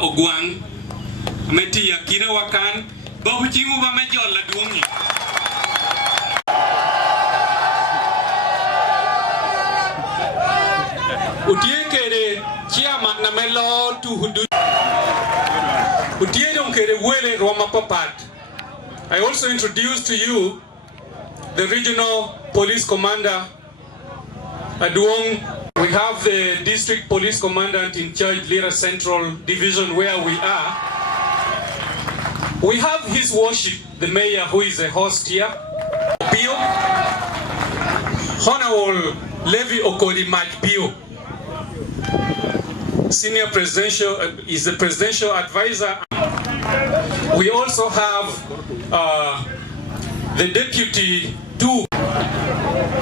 Ogwang, Meti Yakina Wakan, Bahuchimu Major Laduongi. Utiekere Chiama Namelo to Hudu Utiekere Wele Roma Papat. I also introduce to you the regional police commander Aduong. We have the district police commandant in charge, Lira Central Division, where we are. We have his worship, the mayor, who is a host here. Pio, Honorable Levi Okodi Mike Pio, senior presidential, is the presidential advisor. We also have the deputy too.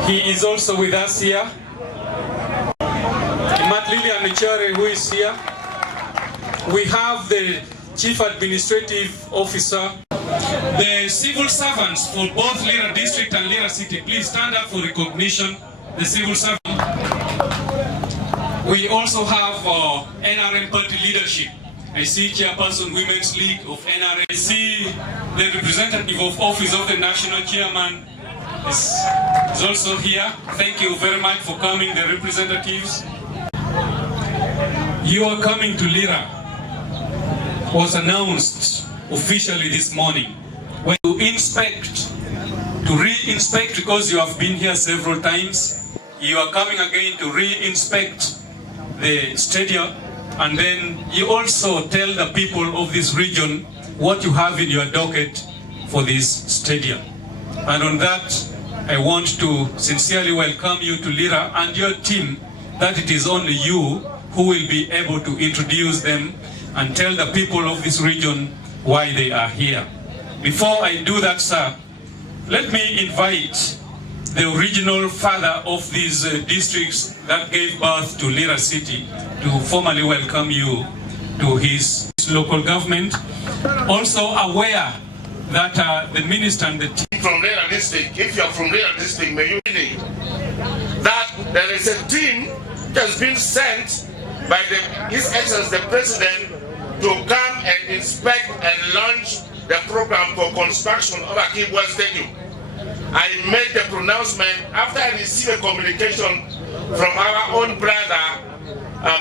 He is also with us here. Lilian Michare, who is here. We have the Chief Administrative Officer. The civil servants for both Lira District and Lira City, please stand up for recognition. The civil servants. We also have NRM party leadership. I see Chairperson Women's League of NRM. I see the representative of Office of the National Chairman is also here. Thank you very much for coming, the representatives. You are coming to Lira was announced officially this morning. When you inspect, to re-inspect, because you have been here several times, you are coming again to re-inspect the stadium, and then you also tell the people of this region what you have in your docket for this stadium. And on that, I want to sincerely welcome you to Lira and your team, that it is only you who will be able to introduce them and tell the people of this region why they are here. Before I do that, sir, let me invite the original father of these districts that gave birth to Lira City to formally welcome you to his local government. Also aware that the minister and the team from Lira District, if you are from Lira District, may you know that there is a team that has been sent by His Excellency the President to come and inspect and launch the program for construction of Akii-bua Stadium. I made the pronouncement after I received a communication from our own brother,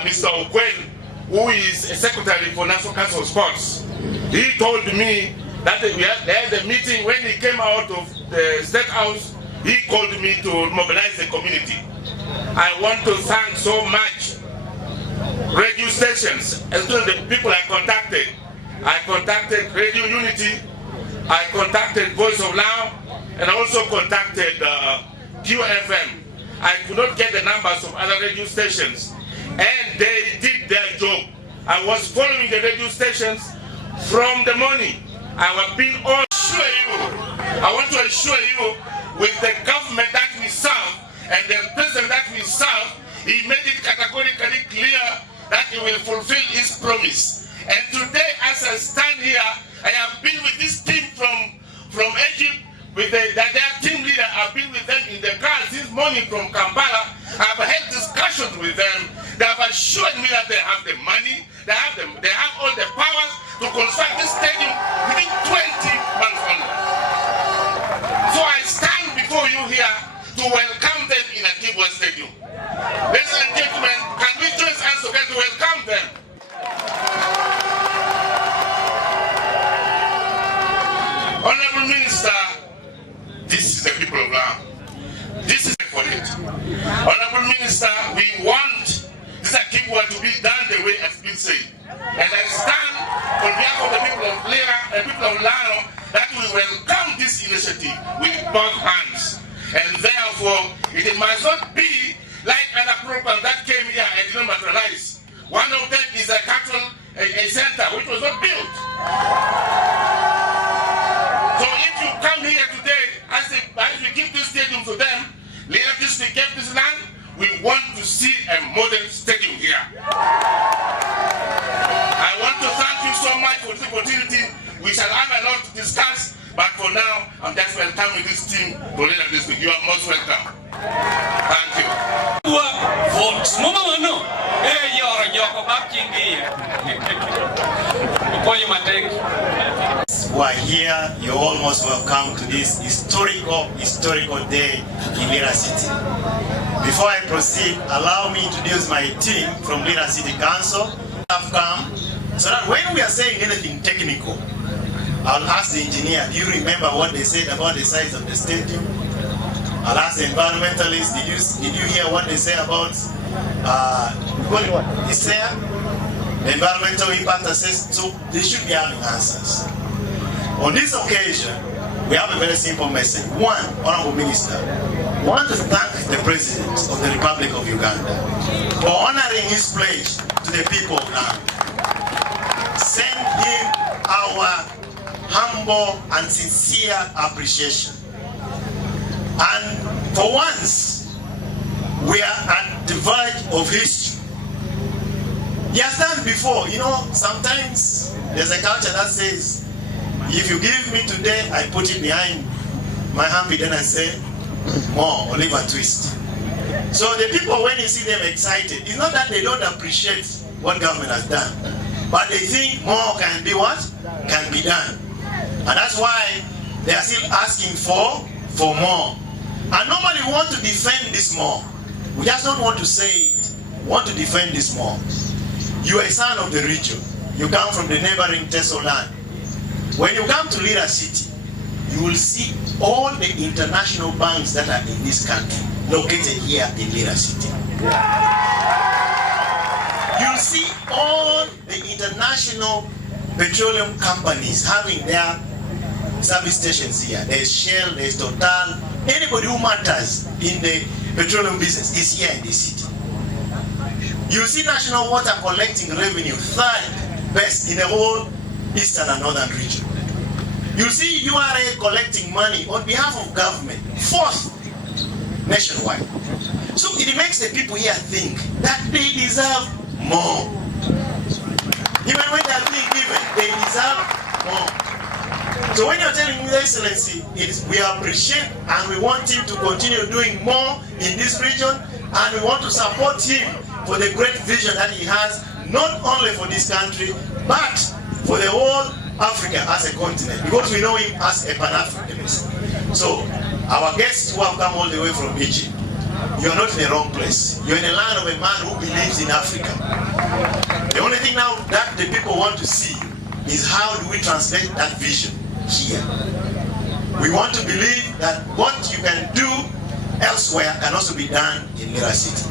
Mr. Ogwang, who is a secretary for National Council of Sports. He told me that we had a meeting. When he came out of the State House, he called me to mobilize the community. I want to thank so much radio stations, especially the people I contacted. I contacted Radio Unity, I contacted Voice of Now, and I also contacted QFM. I could not get the numbers of other radio stations, and they did their job. I was following the radio stations from the morning. I want to assure you, with the government that we serve and the president that we serve, he made it categorically clear that he will fulfill his promise. And today, as I stand here, I have been with this team from Egypt, with their team leader. I've been with them in the car this morning from Kampala. I've had discussions with them. They have assured me that they have the money, they have all the powers to construct this stadium within 20 months only. So I stand before you here to welcome them in Akii-bua Stadium. Ladies and gentlemen, can we join hands together to welcome them? Honorable Minister, this is the people of Laos. This is for it. Honorable Minister, we want this Akii-bua to be done the way it's been said. And I stand on behalf of the people of Lira and people of Laos that we welcome this initiative with both hands. And therefore, it must not be like other programs that came here and did not materialize. One of them is a cattle center which was not built. So if you come here today, as we give this stadium to them, Lira District gave this land, we want to see a modern stadium here. I want to thank you so much for this opportunity. We shall have a lot to discuss, but for now, I'm just welcoming this team to Lira District. You are most welcome. Thank you. Who are here, you're almost welcome to this historical day in Lira City. Before I proceed, allow me to introduce my team from Lira City Council. Have come so that when we are saying anything technical, I'll ask the engineer, do you remember what they said about the size of the stadium? I'll ask the environmentalists, did you hear what they say about the environmental impact assessment? So they should be having answers. On this occasion, we have a very simple message. One, Honorable Minister, I want to thank the President of the Republic of Uganda for honoring his pledge to the people of Ghana. Send him our humble and sincere appreciation. And for once, we are at the verge of history. He has done before. You know, sometimes there's a culture that says, if you give me today, I put it behind my armpit, then I say, more, or leave a twist. So the people, when you see them excited, it's not that they don't appreciate what government has done, but they think more can be what? Can be done. And that's why they are still asking for more. And normally we want to defend this more. We just don't want to say it. We want to defend this more. You are a son of the region. You come from the neighboring Teso land. When you come to Lira City, you will see all the international banks that are in this country located here in Lira City. You'll see all the international petroleum companies having their service stations here. There's Shell, there's Total. Anybody who matters in the petroleum business is here in this city. You see National Water collecting revenue, third best in the whole eastern and northern region. You see URA collecting money on behalf of government, fourth nationwide. So it makes the people here think that they deserve more. Even when they are being given, they deserve more. So when you're telling His Excellency, we appreciate and we want him to continue doing more in this region, and we want to support him for the great vision that he has, not only for this country, but for the whole Africa as a continent, because we know him as a Pan-Africanist. So our guests who have come all the way from Egypt, you are not in the wrong place. You're in the land of a man who believes in Africa. The only thing now that the people want to see is how do we translate that vision here. We want to believe that what you can do elsewhere can also be done in Lira City.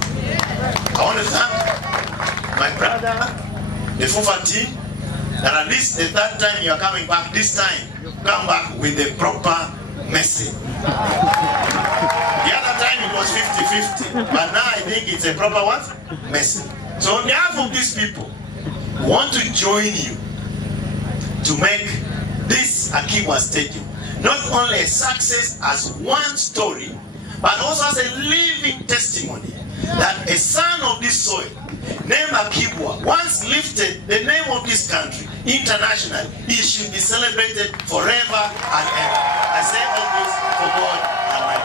I want to thank my brother, the FUFA team, that at least the third time you are coming back, this time you come back with the proper message. The other time it was 50-50, but now I think it's a proper what? Message. So on behalf of these people, we want to join you to make this Akii-bua Stadium not only a success as one story, but also as a living testimony that a son of this soil named Akii-bua once lifted the name of this country internationally. He should be celebrated forever and ever. I say all this for God and my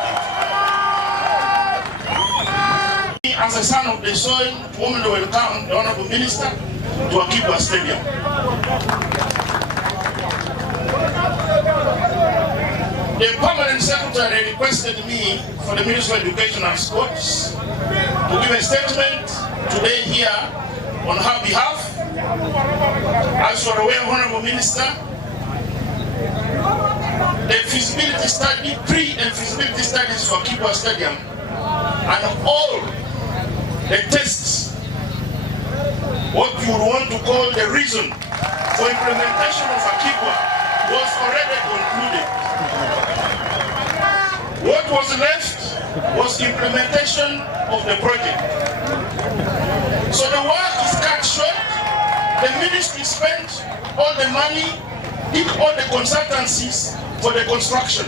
country. As a son of the soil, warmly welcome the Honorable Minister to Akii-bua Stadium. The Permanent Secretary requested me for the Ministry of Education and Sports to give a statement today here on her behalf. As you are aware, Honorable Minister, the feasibility study, pre- and feasibility studies for Akii-bua Stadium and all the tests, what you would want to call the reason for implementation of Akii-bua, was already concluded. What was left was implementation of the project. So the work is cut short. The ministry spent all the money, did all the consultancies for the construction.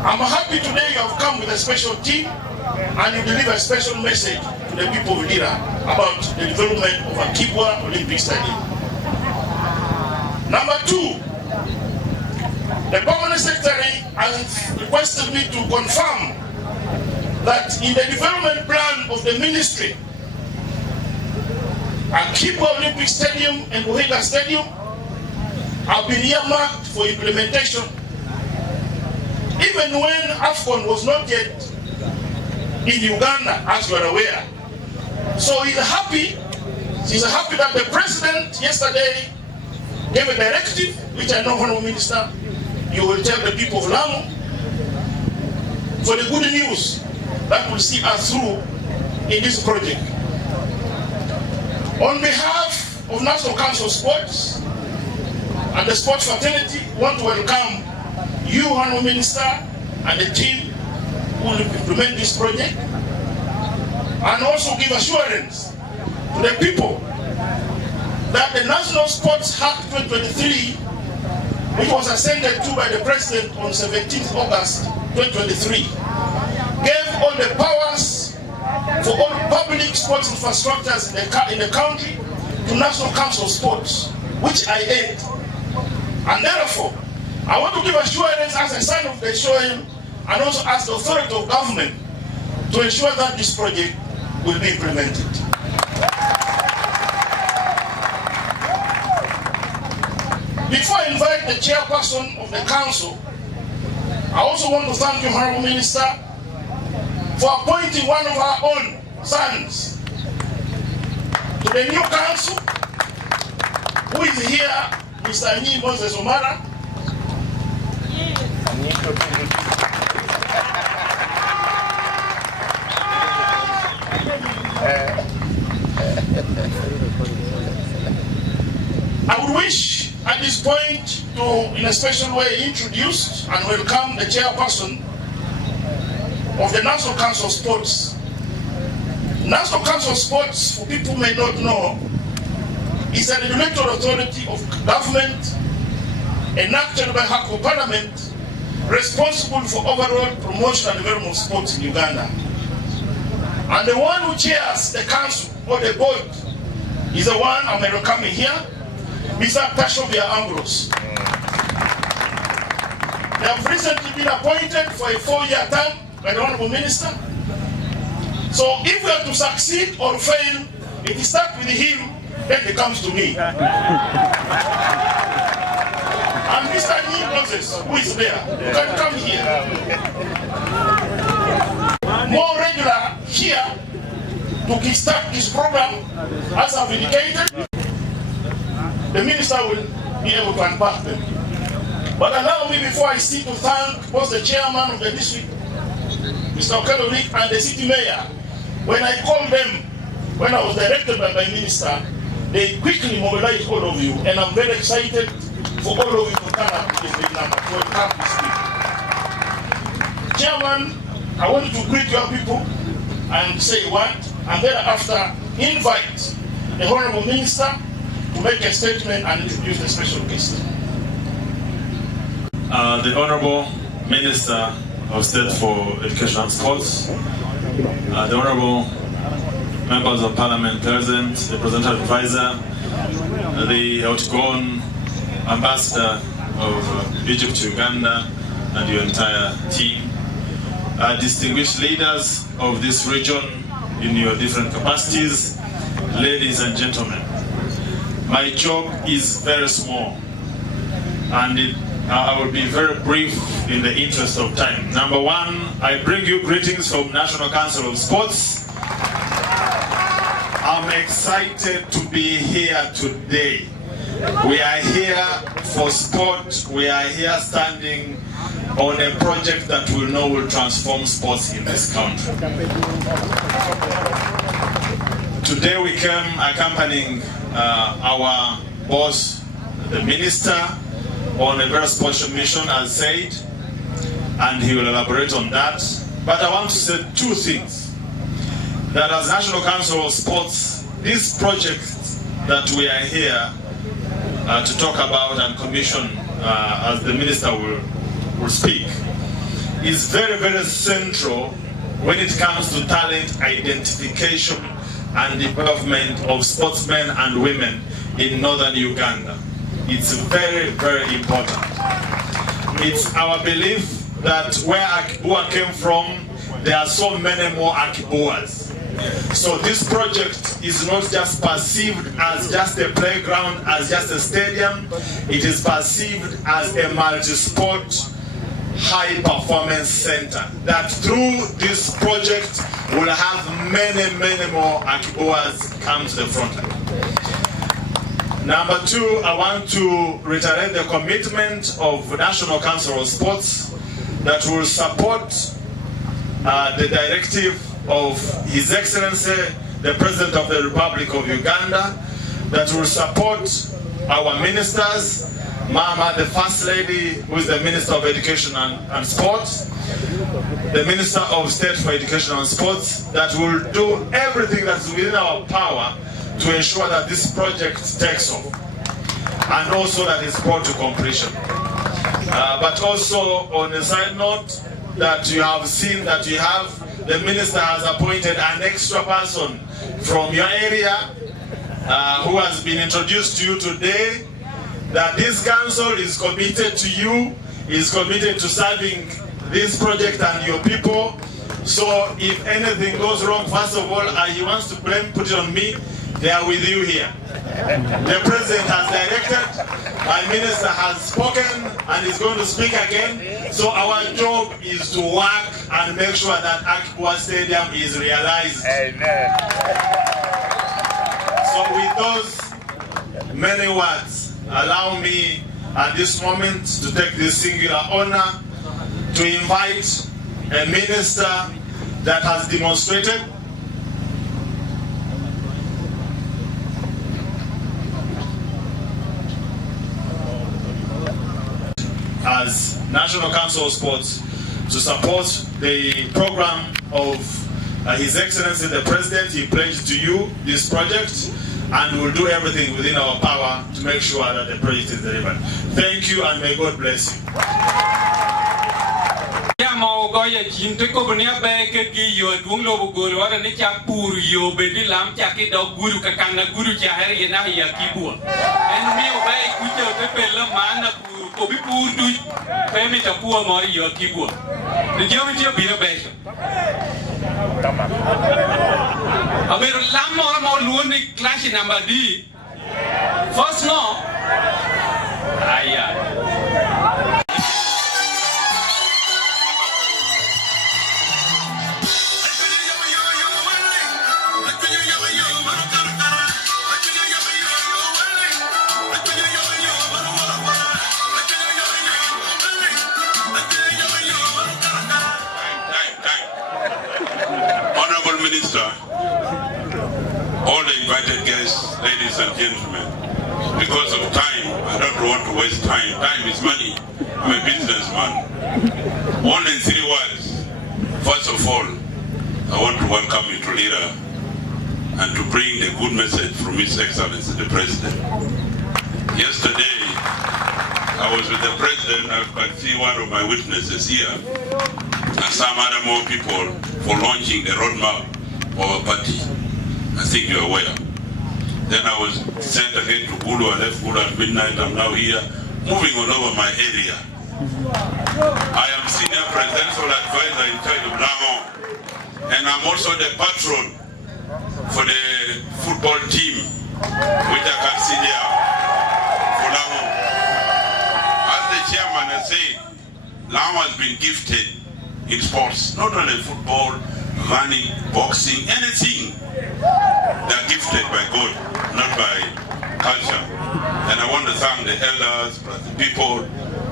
I'm happy today you have come with a special team and you deliver a special message to the people of Lira about the development of Akii-bua Olympic Stadium. Number two, the Permanent Secretary has requested me to confirm that in the development plan of the ministry, Akii-bua Stadium and Unveils Stadium have been earmarked for implementation. Even when AFCON was not yet in Uganda, as you are aware. So she's happy that the president yesterday gave a directive, which I know, Honorable Minister, you will tell the people of Lamu, for the good news that will see us through in this project. On behalf of National Council of Sports and the sports fraternity, I want to welcome you, Honorable Minister, and the team who will implement this project, and also give assurance to the people that the National Sports Act 2023, which was assented to by the President on 17th August 2023, gave all the powers for all public sports infrastructures in the country to National Council of Sports, which I aid. And therefore, I want to give assurance as a sign of the showing, and also as the authority of government, to ensure that this project will be implemented. Before I invite the chairperson of the council, I also want to thank you, Honorable Minister, for appointing one of our own sons to the new council, who is here, Mr. Akii Moses Omara. I would wish at this point to, in a special way, introduce and welcome the chairperson of the National Council of Sports. National Council of Sports, for people who may not know, is a regulatory authority of government enacted by House of Parliament, responsible for overall promotion and development of sports in Uganda. And the one who chairs the council or the board is the one I'm welcoming here, Mr. Tashovia Ambrose. They have recently been appointed for a 4-year term by the Honorable Minister. So if we are to succeed or fail, if we start with him, then it comes to me. And Mr. Akii Moses, who is there, you can come here. More regular here to kickstart this program, as I've indicated. The minister will be able to unpack them. But allow me, before I see, to thank both the chairman of the district, Mr. Okelo, and the city mayor. When I called them, when I was directed by my minister, they quickly mobilized all of you, and I'm very excited for all of you to turn up to this big number, to welcome this people. Chairman, I want you to greet your people and say what, and thereafter invite the Honorable Minister to make a statement and introduce the special guest. The Honorable Minister of State for Education and Sports, the Honorable Members of Parliament present, the Presidential Advisor, the outgoing Ambassador of Egypt to Uganda, and your entire team, distinguished leaders of this region in your different capacities, ladies and gentlemen. My job is very small, and I will be very brief in the interest of time. Number one, I bring you greetings from National Council of Sports. I'm excited to be here today. We are here for sport. We are here standing on a project that we know will transform sports in this country. Today we came accompanying our boss, the minister, on a very special mission, as said, and he will elaborate on that. But I want to say two things. That as National Council of Sports, this project that we are here to talk about and commission, as the minister will speak, is very, very central when it comes to talent identification and development of sportsmen and women in northern Uganda. It's very, very important. It's our belief that where Akii-bua came from, there are so many more Akii-buas. So this project is not just perceived as just a playground, as just a stadium. It is perceived as a multi-sport high performance center that through this project will have many more Akii-buas come to the front line. Number two, I want to reiterate the commitment of National Council of Sports that will support the directive of His Excellency, the President of the Republic of Uganda, that will support our ministers, Mama, the First Lady, who is the Minister of Education and Sports, the Minister of State for Education and Sports, that will do everything that's within our power to ensure that this project takes off and also that it's brought to completion. But also on a side note, that you have seen that you have, the minister has appointed an extra person from your area who has been introduced to you today, that this council is committed to you, is committed to serving this project and your people. So if anything goes wrong, first of all, he wants to blame, put it on me. They are with you here. The president has directed, my minister has spoken and is going to speak again. So our job is to work and make sure that Akii-bua Stadium is realized. Amen. So with those many words, allow me at this moment to take this singular honor to invite a minister that has demonstrated as National Council of Sports to support the program of His Excellency the President. He pledged to you this project and we'll do everything within our power to make sure that the project is delivered. Thank you and may God bless you. First no. Honorable Minister, all the invited guests, ladies and gentlemen, because of time, I don't want to waste time. Time is money. I'm a businessman. Only in 3 words. First of all, I want to welcome you to Lira and to bring the good message from His Excellency the President. Yesterday, I was with the President. I could see one of my witnesses here and some other more people for launching the roadmap of our party. I think you're aware. Then I was sent again to Gulu. I left Gulu at midnight. I'm now here, moving all over my area. I am senior presidential advisor in charge of Lango, and I'm also the patron for the football team, which I can see there for Lango. As the chairman has said, Lango has been gifted in sports, not only football, running, boxing, anything. They're gifted by God, not by culture. And I want to thank the elders, the people.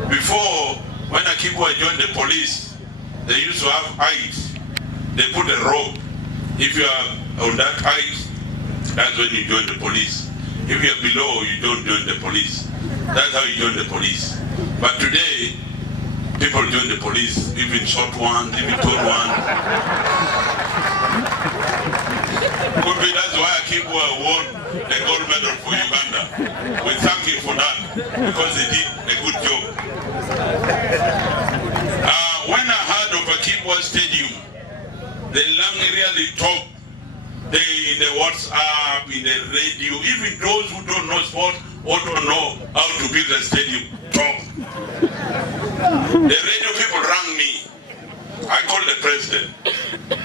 Before, when Akii-bua joined the police, they used to have height. They put a rope. If you are on that height, that's when you join the police. If you are below, you don't join the police. That's how you join the police. But today, people join the police, even short ones, even tall ones. Could be that's why Akii-bua won the gold medal for Uganda. We thank him for that because he did a good job. When I heard of Akii-bua Stadium, the long really talk, in the WhatsApp, in the radio, even those who don't know sport or don't know how to build a stadium, talk. The radio people rang me. I called the president.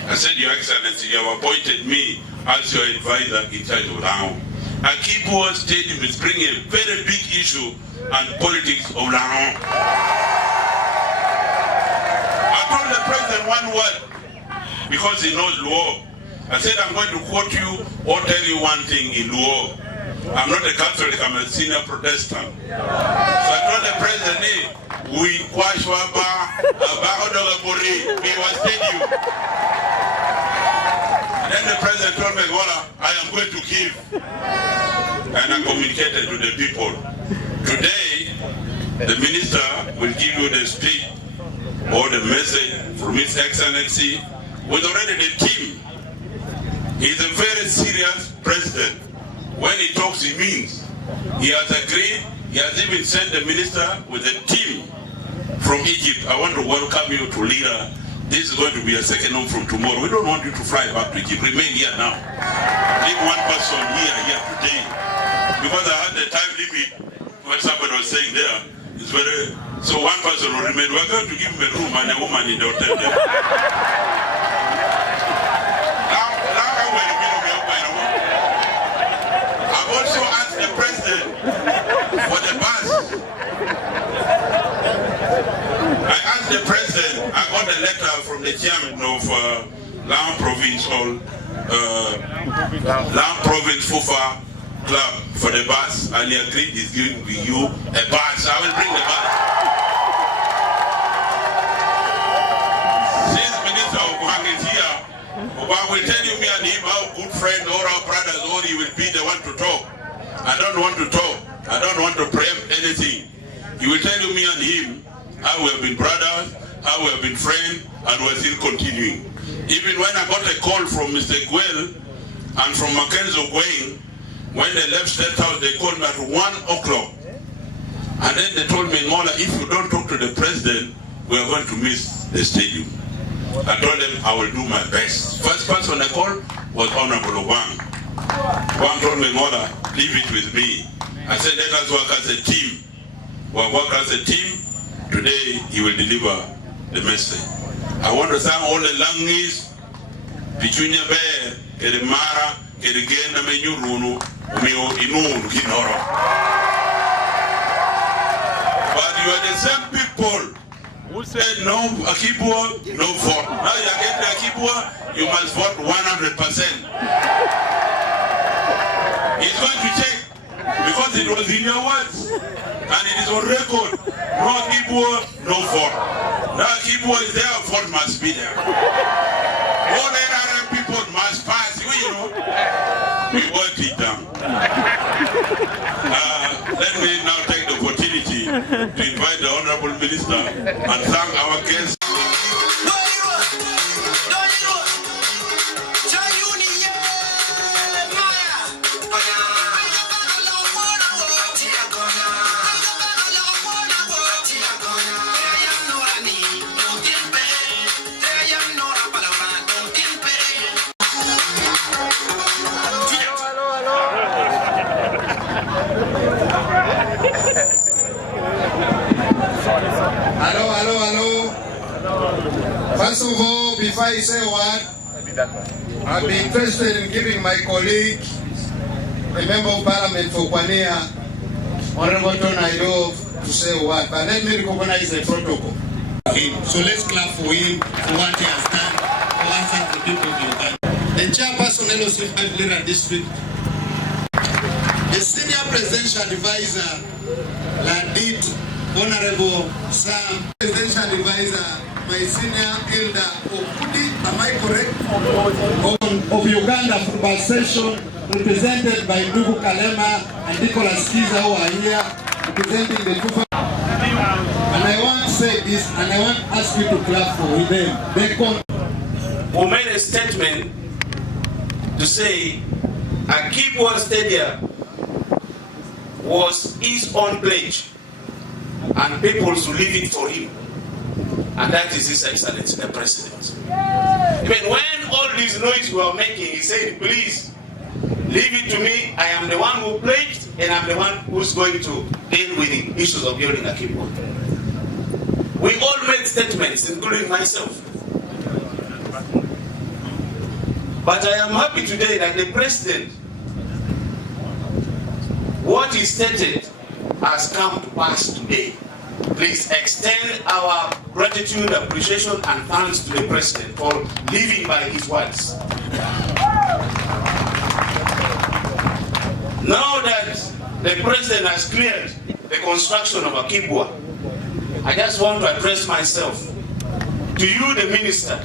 I said, Your Excellency, you have appointed me as your advisor in charge of Laon. Akii-bua Stadium is bringing a very big issue and politics of Laon. I told the president one word because he knows Luo. I said, I'm going to quote you or tell you one thing in Luo. I'm not a Catholic, I'm a senior Protestant. So I told the president, hey, we stadium. Then the president told me, I am going to give. And I communicated to the people. Today, the minister will give you the speech or the message from His Excellency with already the team. He's a very serious president. When he talks, he means. He has agreed. He has even sent the minister with a team from Egypt. I want to welcome you to Lira. This is going to be a second home from tomorrow. We don't want you to fly back to Egypt. Remain here now. Leave one person here today. Because I had the time limit, what somebody was saying there, it's very, so one person will remain. We're going to give him a room and a woman in the hotel there. I've also asked the president for the bus. I asked the president, I got a letter from the chairman of Laon Province Fufa Club for the bus, and he agreed he's giving you a bus. I will bring the bus. Since Minister Ogwang is here, Ogwang will tell you me and him how good friends or our brothers, or he will be the one to talk. I don't want to talk. I don't want to preempt anything. He will tell you me and him how we have been brothers, how we have been friends, and we are still continuing. Even when I got a call from Mr. Gwel and from Mackenzie Ogwang, when they left State House, they called me at 1 o'clock. And then they told me, Mola, if you don't talk to the president, we are going to miss the stadium. I told them I will do my best. First person I called was Honorable Ogwang. Ogwang told me, Mola, leave it with me. I said, let us work as a team. We'll work as a team. Today, he will deliver the message. I want to thank all the Langis, Pichunya Bear, Kedemara, Kedegena Menyurunu, Umio Inun, Kinoro. But you are the same people who said no Akii-bua, no vote. Now you are getting Akii-bua, you must vote 100%. He's going to check because it was in your words and it is on record. No Akii-bua, no vote. Now Akii-bua is there, vote must be there. All NRM people must pass. You know, we worked it down. Let me now take the opportunity to invite the Honorable Minister and thank our guests. Hello. First of all, before I say a word, I'd be interested in giving my colleague, the Member of Parliament for Kwania, Honorable Tonaido, to say a word. But let me recognize the protocol. So let's clap for him for what he has done for us and the people of Uganda. The chairperson of LOC5 Lira District, the senior presidential advisor, Landit, Honorable Sam, presidential advisor, my senior elder Okudi, am I correct? Of Uganda Football Session, represented by Ndugu Kalema and Nicholas Kiza, who are here representing the Kufa. And I want to say this, and I want to ask you to clap for them. We made a statement to say Akii-bua Stadium was his own pledge, and people should leave it for him. And that is His Excellency, the President. Even when all this noise we are making, he said, please, leave it to me. I am the one who pledged, and I'm the one who's going to deal with the issues of building Akii-bua. We all made statements, including myself. But I am happy today that the president, what he stated has come to pass today. Please extend our gratitude, appreciation, and thanks to the president for living by his words. Now that the president has cleared the construction of Akii-bua, I just want to address myself to you, the minister,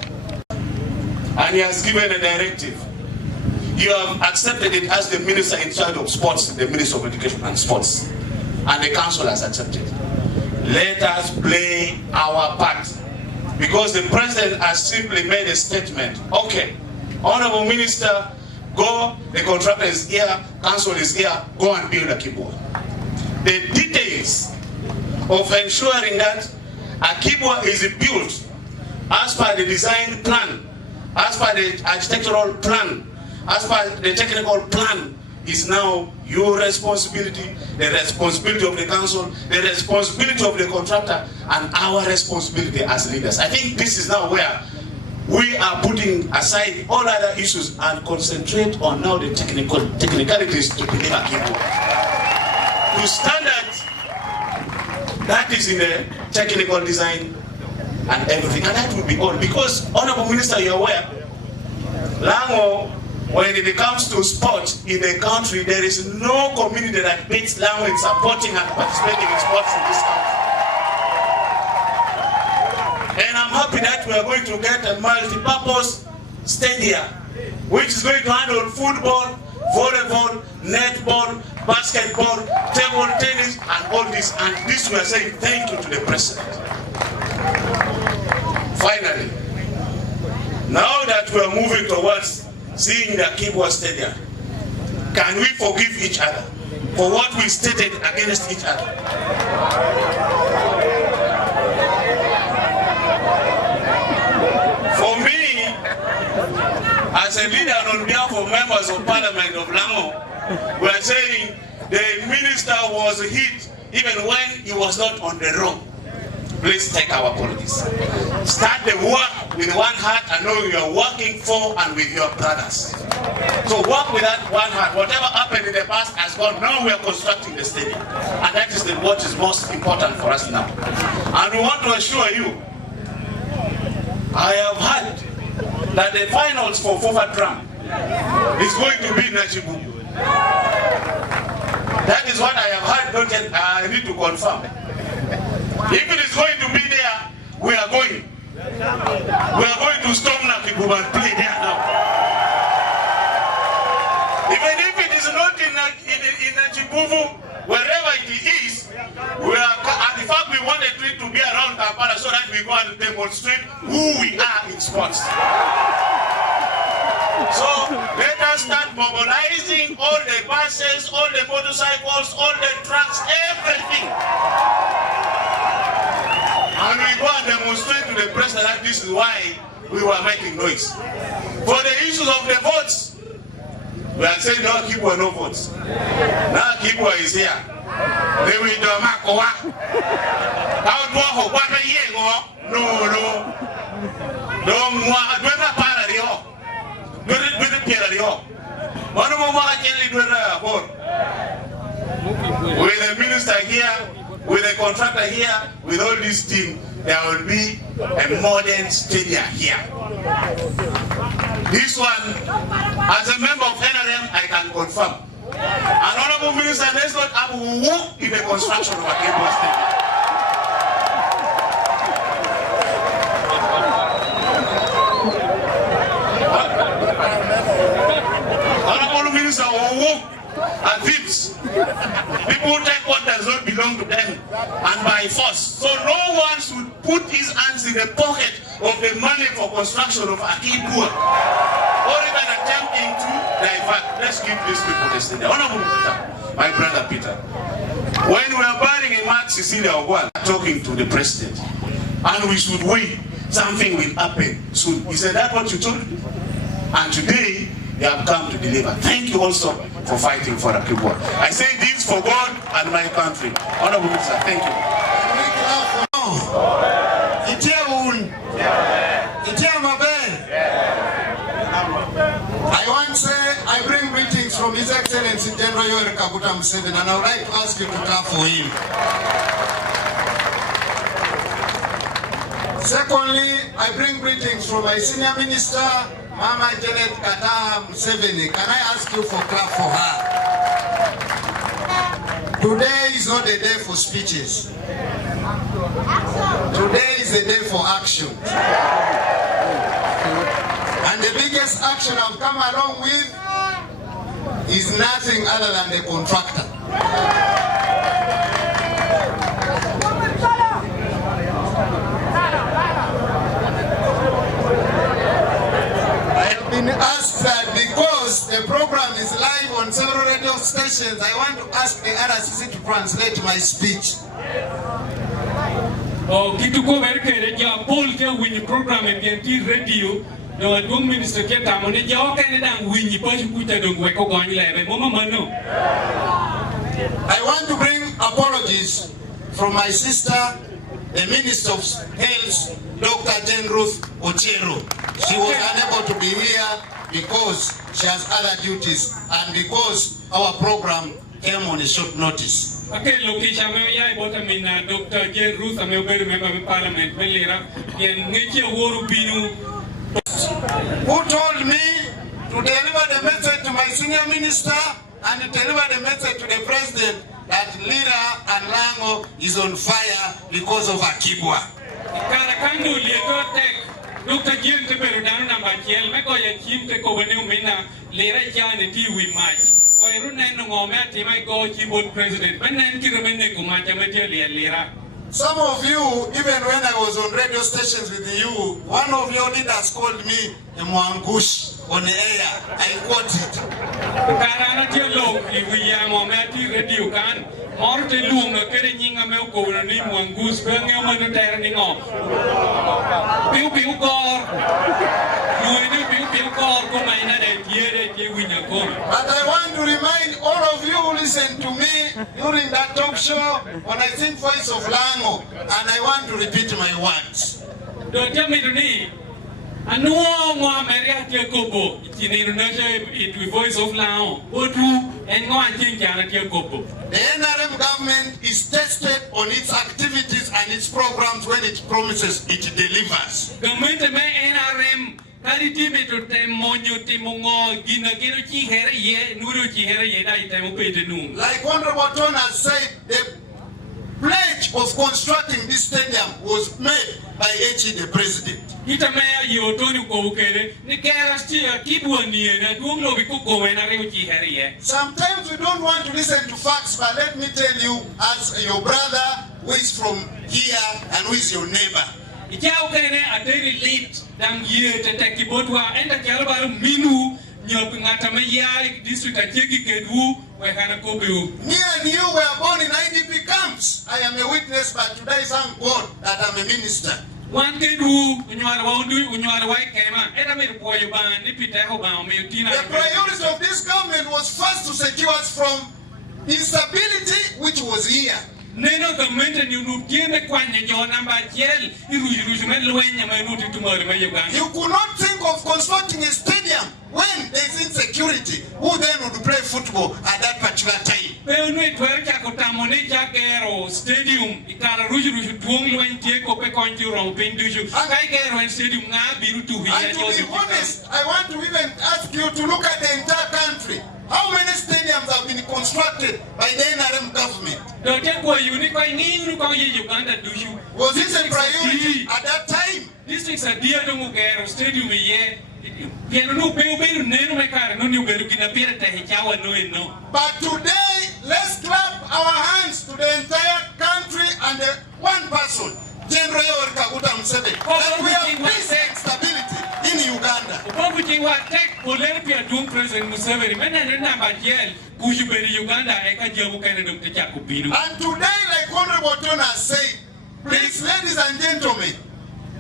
and he has given a directive. You have accepted it as the minister in charge of sports, the Minister of Education and Sports, and the council has accepted. Let us play our part, because the president has simply made a statement. Okay, honorable minister, go, the contractor is here, council is here, go and build Akii-bua. The details of ensuring that Akii-bua is built as per the design plan, as per the architectural plan, as per the technical plan, is now your responsibility, the responsibility of the council, the responsibility of the contractor, and our responsibility as leaders. I think this is now where we are putting aside all other issues and concentrate on now the technicalities to deliver Akii-bua to standards that is in the technical design and everything, and that will be all. Because, honorable minister, you're aware, Lango, when it comes to sports in the country, there is no community that beats Lango in supporting and participating in sports in this country. And I'm happy that we are going to get a multi-purpose stadium, which is going to handle football, volleyball, netball, basketball, table tennis, and all this. And this we are saying thank you to the president. Finally, now that we are moving towards seeing the Akii-bua Stadium, can we forgive each other for what we stated against each other? For me, as a leader on behalf of members of Parliament of Lango, we are saying the minister was hit even when he was not on the road. Please take our apologies. Start the work with one heart and know you are working for and with your brothers. So work with that one heart. Whatever happened in the past has gone. Now we are constructing the stadium. And that is what is most important for us now. And we want to assure you, I have heard that the finals for FOFA Drum is going to be Nachibu. That is what I have heard. I need to confirm. If it is going to be there, we are going. We are going to storm Akii-bua and play there now. Even if it is not in Akii-bua, wherever it is, we are. And in fact, we wanted it to be around Kampala so that we go and demonstrate who we are in sports. So let us start mobilizing all the buses, all the motorcycles, all the trucks, everything. And we go and demonstrate to the president that this is why we were making noise. For the issues of the votes, we are saying no Akii-bua, no votes. Now Akii-bua is here. They will do Makoa. How do I hope? No. Don't want to para the hall. Do the Pierre the hall. One of with the minister here, with the contractor here, with all this team, there will be a modern stadium here. This one, as a member of NRM, I can confirm. An honorable minister, let's not have work in the construction of Akii-bua Stadium. Honorable minister, work are thieves. People take what does not belong to them and by force. So no one should put his hands in the pocket of the money for construction of Akii-bua or even attempting to divert. Let's give these people the stadium. Honorable Peter, my brother Peter, when we are burying a man, Cecilia Ogwang, talking to the president, and we should wait, something will happen soon. He said, that's what you told me. And today, you have come to deliver. Thank you also for fighting for Akii-bua. I say this for God and my country. Honorable Minister, thank you. Itia Excellency General Yoweri Kaguta Museveni, and I would like to ask you to clap for him. Secondly, I bring greetings from my senior minister, Mama Janet Kataha Museveni. Can I ask you for clap for her? Today is not a day for speeches. Today is a day for action. And the biggest action I've come along with is nothing other than the contractor. I have been asked that because the program is live on several radio stations, I want to ask the RCC to translate my speech. Kitu ko berke ja Paul ke win program e TNT radio no adung minister ke tamone ja ka ne dang win pa ku ta dong we ko gon lebe mo mano. I want to bring apologies from my sister, the Minister of Health, Dr. Jane Ruth Ochero. She was unable to be here because she has other duties and because our program came on a short notice. Okay, location me ya ibota mina Dr. Jane Ruth ame obedo member of parliament belira yen ngeche woru binu. Who told me to deliver the message to my senior minister and to deliver the message to the president that Lira and Lango is on fire because of Akii-bua. Karakandu lieto tek Dr. Jane te beru danu namba kiel me ko yen chim te ko bene umina Lira jane ti wi mach. Ko irune no ngome ati mai go chibon president. Benen kiremene ko macha mete Lira. Some of you, even when I was on radio stations with you, one of your leaders called me a Mwangush on the air. I quote it. Karana tielo iwiya momenti radio kan morte lunga kere nyinga me ko ni Mwangush benge mano ter ni ngo. Piu kor. Yuene piu kor ko maina de tiere ti winya ko. But I want to remind all of you who listen to me during that talk show when I sing Voice of Lango, and I want to repeat my words. Don't tell me to me. Anuo ngwa meria tie kobo itiniru na it Voice of Lango. Otu en ngwa tinjana tie kobo. The NRM government is tested on its activities and its programs when it promises it delivers. Government me NRM kariti beto temonyo timongo gina gino chi here ye nuru chi here ye dai temo pete nu. Like Honorable Ton has said, the pledge of constructing this stadium was made by HE the president. Kita mea yo toni ko ukere ni kera stia Akii-bua ni na duonglo bi ko na re chi here ye. Sometimes we don't want to listen to facts, but let me tell you, as your brother who is from here and who is your neighbor. Ijao kene ateri late dang ye tete kibotwa enda kialbaru minu nyop ngata me ya district achegi kedu we kana kobu. Me and you were born in IDP camps. I am a witness, but today thank God that I'm a minister. One kedu unyara wandu unyara wai kema enda me boyo ban ni pita ho ban me tina. The priority of this government was first to secure us from instability which was here. Neno government ni tiene kwanye jo namba jel iruju me lwenya me nuti tumore me Uganda. You could not think of constructing a stadium when there is insecurity. Who then would play football at that particular time? Pero no itwer cha kotamone cha gero stadium ikara ruju tuong lwen tie ko pe konji ro pinduju. Kai gero stadium nga biru tu hiya. And to be honest, I want to even ask you to look at the entire country. How many stadiums have been constructed by the NRM government? Was this a priority at that time? Districts are dear to Mugero Stadium. But today, let's clap our hands to the entire country and the one person, General Yoweri Kaguta Museveni, that we have peace and stability in Uganda. And today, like Honorable Ton has said, please, ladies and gentlemen,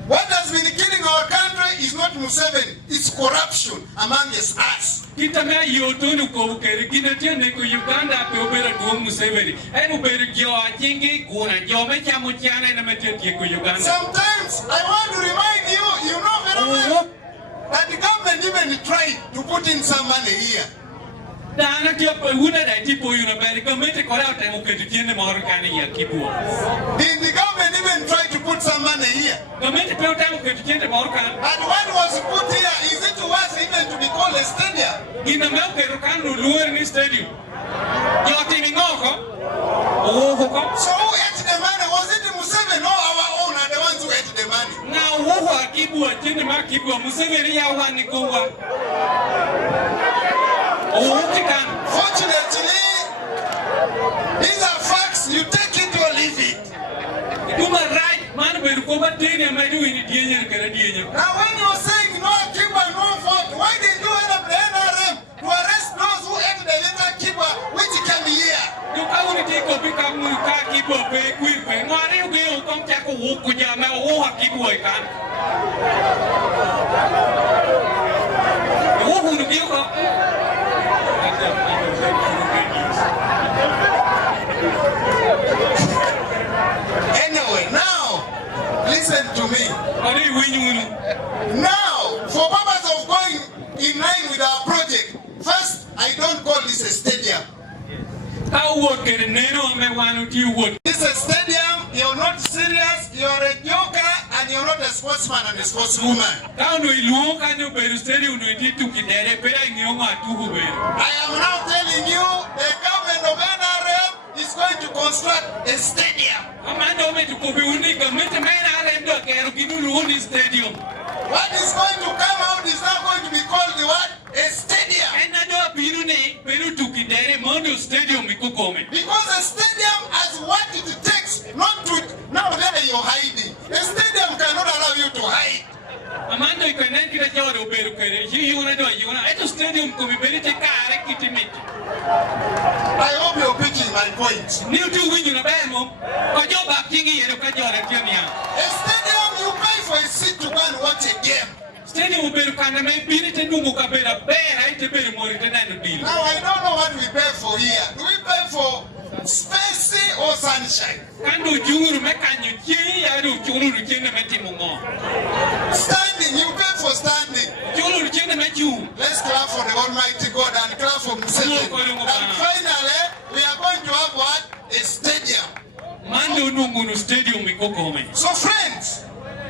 what has been killing our country is not Museveni, it's corruption among us. Kitame yotonu ko kere kinatia neko Uganda pe obera duong Museveni. Obera jo achingi kuna jo me chamo chana na metia ko Uganda. Sometimes I want to remind you, you know very well that the government even tried to put in some money here. Dana tiyo pa una da tipo yuna beri government kora uta uketu tiende mahorokani ya Akii-bua. Did the government even try to put some money here? Government pe uta uketu tiende mahorokani. But what was put here, is it worth even to be called a stadium? Gina me uketu kanu luer ni stadium. Yote ni ngoko. So who ate the money? Was it Museveni or our own are the ones who ate the money? Na uho Akii-bua tiende ma Akii-bua Museveni ya wani kuwa. Fortunately, these are facts. You take it or leave it. Human right, man, but you come at any of my doing it. Now, when you're saying no Akii-bua, no vote, why did you end up the NRM to arrest those who ate the little Akii-bua which came here? You can't take a big Akii-bua, pay quick, and why do you come take a walk with your man or Akii-bua? Who would give up? Anyway, now, listen to me. Now, for purpose of going in line with our project, first, I don't call this a stadium. This is a stadium, you're not serious, you're a joker, and you're not a sportsman and a sportswoman. I am now telling you, the government of NRM is going to construct a stadium. What is going to come out is now going to be called the what? A stadium. Because a stadium has what it takes not to, now there you're hiding. A stadium cannot allow you to hide. I hope you're picking my point. A stadium, you pay for a seat to go and watch a game. Now I don't know what we pay for here. Do we pay for space or sunshine? Standing, you pay for standing. Let's clap for the Almighty God and clap for Museveni. And finally, we are going to have what? A stadium. So friends,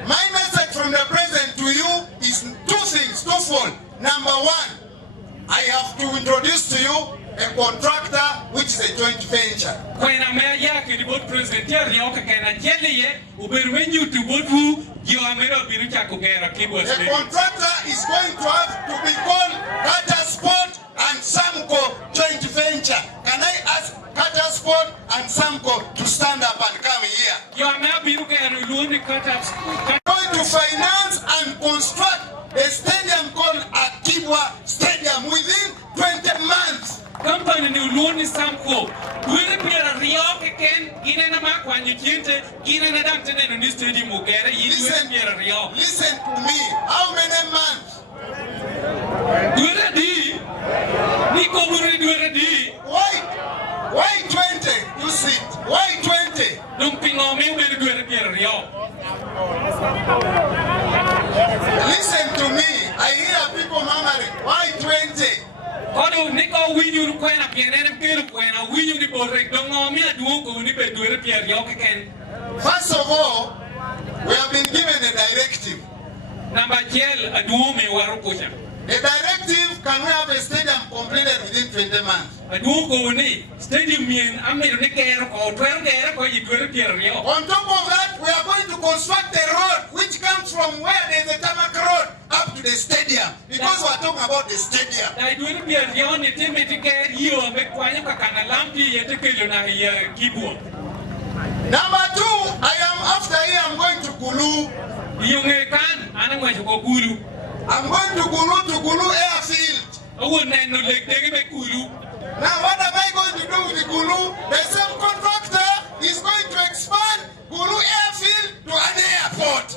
my message from the president to you is two things, twofold. Number one, I have to introduce to you a contractor which is a joint venture. The contractor is going to have to be called Kata Sport and Samco joint venture. Can I ask Kata Sport and Samco to stand up and come here? Going to finance and construct a stadium called Akii-bua Stadium within 20 months. Company ni uloni Samco. Duwe pia rio keken gine na makwanye chinte gine na dante neno ni stadium ugere yidwe pia rio. Listen to me. How many months? Duwe di. Niko muri duwe di. Why 20? You sit. Why 20? Lumpingo mi ube duwe pia rio. Listen to me. I hear people murmuring. Why 20? First of all, we have been given a directive. A directive, can we have a stadium completed within 20 months? On top of that, we are going to construct a road which comes from where there is a tarmac road up to the stadium. Because we are talking about the stadium. Number two, after here, I'm going to Gulu. I'm going to Gulu airfield. Now what am I going to do with the Gulu? The same contractor is going to expand Gulu airfield to an airport.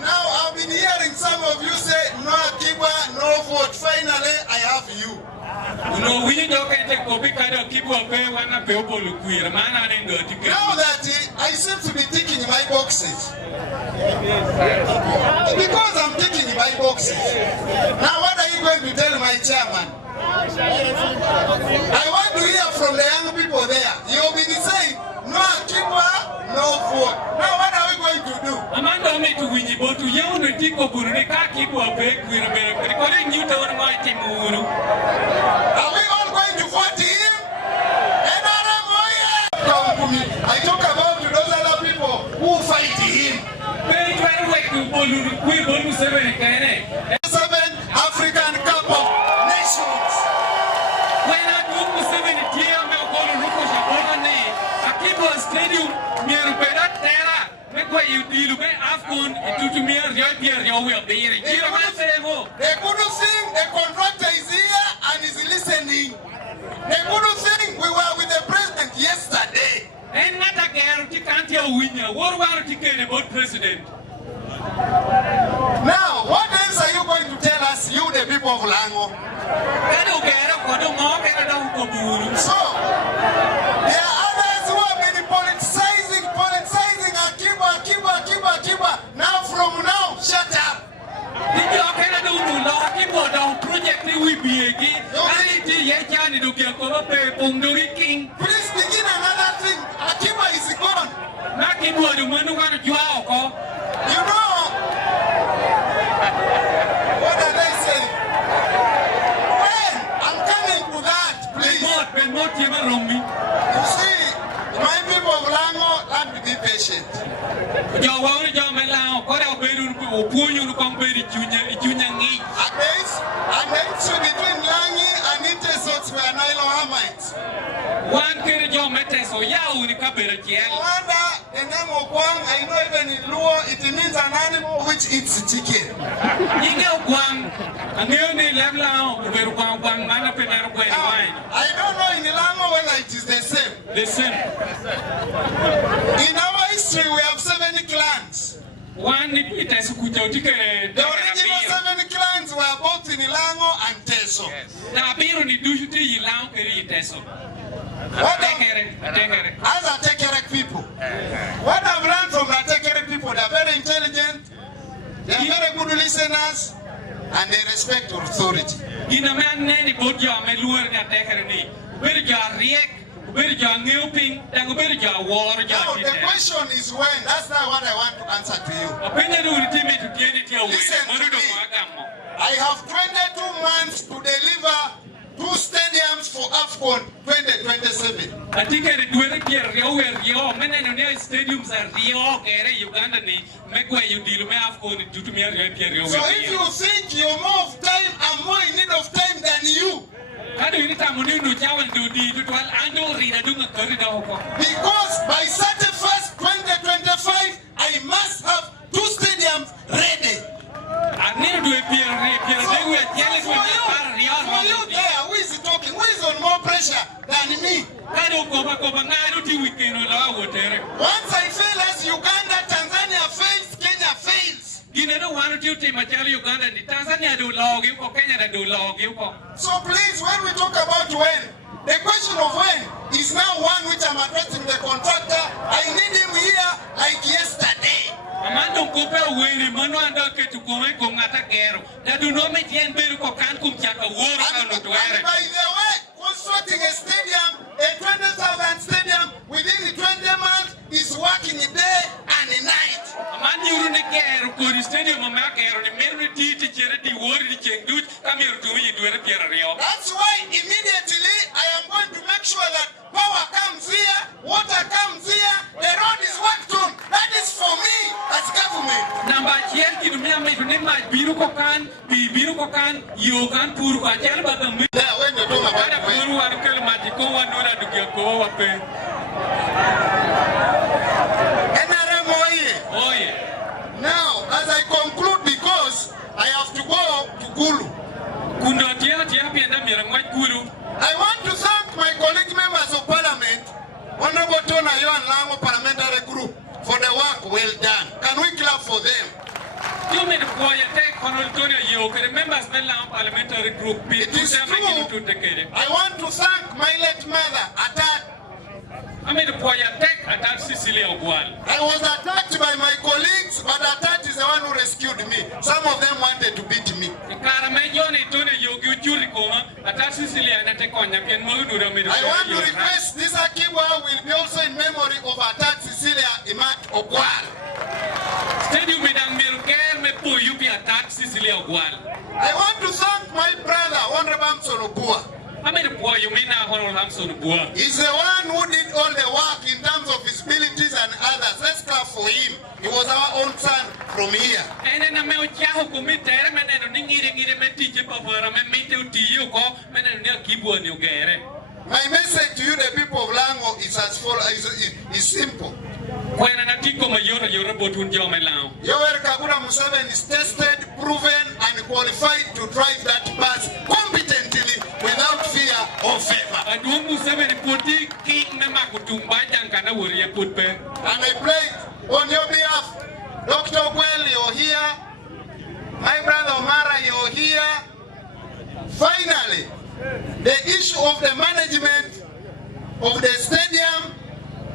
Now I've been hearing some of you say no Akii-bua, no vote. Finally I have you. No, we need to get a copy kind of keep up one of people queer man and dirty. Now that I seem to be ticking my boxes. Because I'm ticking my boxes. Now what are you going to tell my chairman? I want to hear from the young people there. You'll be saying, no Akii-bua, no vote. Now what are we going to do? Amanda me to win you, but to young the Tiko Buruni Akii-bua beg with a better recording you to mighty Muru. Are we all going to vote him? I talk about those other people who fight him. 7 African Cup of Nations. When I do 7 here, I'm going to look at Akii-bua Stadium, Mirupera Terra, make way you deal with Afghan to me, your peer, your way of the year. They couldn't think the contractor is here and is listening. They couldn't think we were with the president yesterday. And not a guarantee can't tell winner. What want to care about president? Now, what else are you going to tell us, you the people of Lango? So, there are others who have been politicizing Akii-bua. Now, from now, shut up. Please begin another thing. Akii-bua is gone. You know, what did I say? When? I'm coming to that, please. You see, my people of Lango have to be patient. And the issue between Langi and Intesots were Nilo-Hamites. Rwanda, the name Ogwang, I know even in Luo, it means an animal which eats chicken. I don't know in Lango whether it is the same. The same. In our history, we have 7 clans. The original 7 clans were both in Lango and Teso. As Atekerek people, what I've learned from Atekerek people, they're very intelligent, they're very good listeners, and they respect authority. Now, the question is when. That's not what I want to answer to you. Listen to me. I have 22 months to deliver 2 stadiums for AFCON 2027. So if you think you're more of time, I'm more in need of time than you. Because by 31st 2025, I must have 2 stadiums ready. For you there, who is talking? Who is on more pressure than me? Once I fail as Uganda, Tanzania fails, Kenya fails. So please, when we talk about when, the question of when is now one which I'm addressing the contractor. I need him here like yesterday. And by the way, constructing a stadium, a 20,000 stadium within the 20 months is working a day and a night. That's why immediately I am going to make sure that power comes here, water comes here, the road is worked on. That is for me as government. Now, as I conclude, because I have to go to Gulu, I want to thank my colleague members of Parliament, Honorable Tonayo and Lango Parliamentary Group, for the work well done. Can we clap for them? parliamentary group. It is true. I want to thank my late mother, I was attacked by my colleagues, but Atat is the one who rescued me. Some of them wanted to beat me. I want to request this Akii-bua will be also in memory of Atat Cecilia Imat Ogwang. I want to thank my brother, Honorable Obua. He's the one who did all the work in terms of his abilities and others. Let's clap for him. He was our own son from here. My message to you, the people of Lango, is as follows. Is simple. Yoweri Kaguta Museveni is tested, proven, and qualified to drive that bus competently without fear or favor. And I pray on your behalf, Dr. Ogwang, you're here. My brother Omara, you're here. Finally, the issue of the management of the stadium,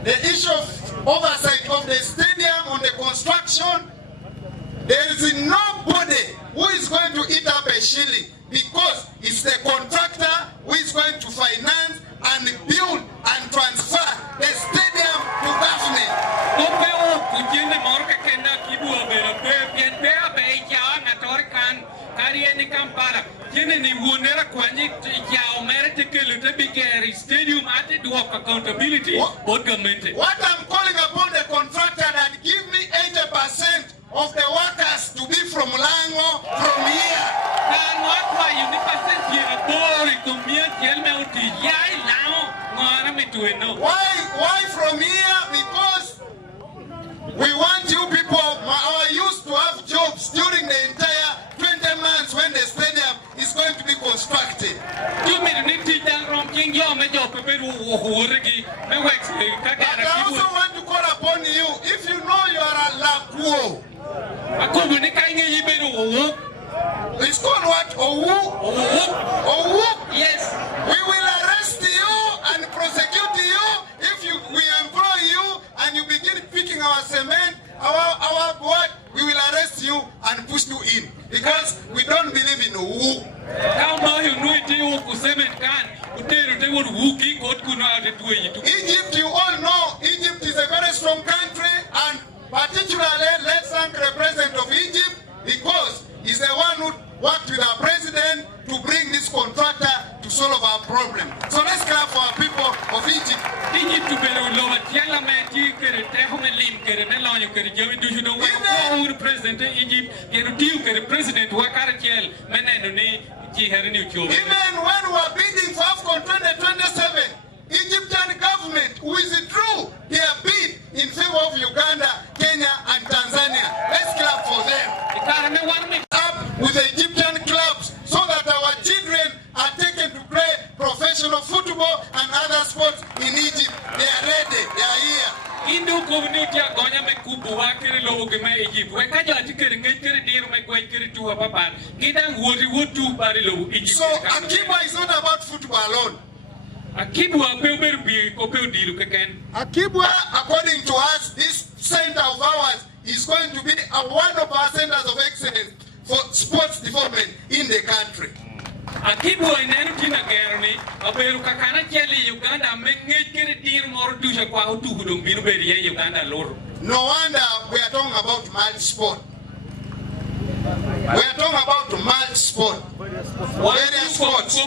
the issue of oversight of the stadium on the construction, there is nobody who is going to eat up a shilling, because it's the contractor who is going to finance and build and transfer the stadium to government. What I'm calling upon the contractor that give me 80% of the workers to be from Lango, from here. Why from here? Because we want you people, our youth, to have jobs during the entire 20 months when the stadium is going to be constructed. I also want to call upon you, if you know you are a Lakuo. It's called what? Owu? Yes. We will arrest you and prosecute you if we employ you and you begin picking our cement, our what? We will arrest you and push you in, because we don't believe in Owu. Egypt, you all know, Egypt is a very strong country, and particularly let's thank the president of Egypt, because he's the one who worked with our president to bring this contractor to solve our problem. So let's clap for our people of Egypt. Even when we are bidding for AFCON 2027, Egyptian government withdrew their bid in favor of Uganda, Kenya, and Tanzania. Let's clap for them. Up with the Egyptian clubs so that our children are taken to play professional football and other sports in Egypt. They are ready. They are here. So Akii-bua is not about football alone. Akii-bua, according to us, this center of ours is going to be one of our centers of excellence for sports development in the country. Akii-bua inenu tina geroni aberu kakana cheli Uganda mengej kere dir mor dusha kwa hutu hudung binu beri Uganda loro. No wonder we are talking about multi-sport. We are talking about multi-sport. Various sports.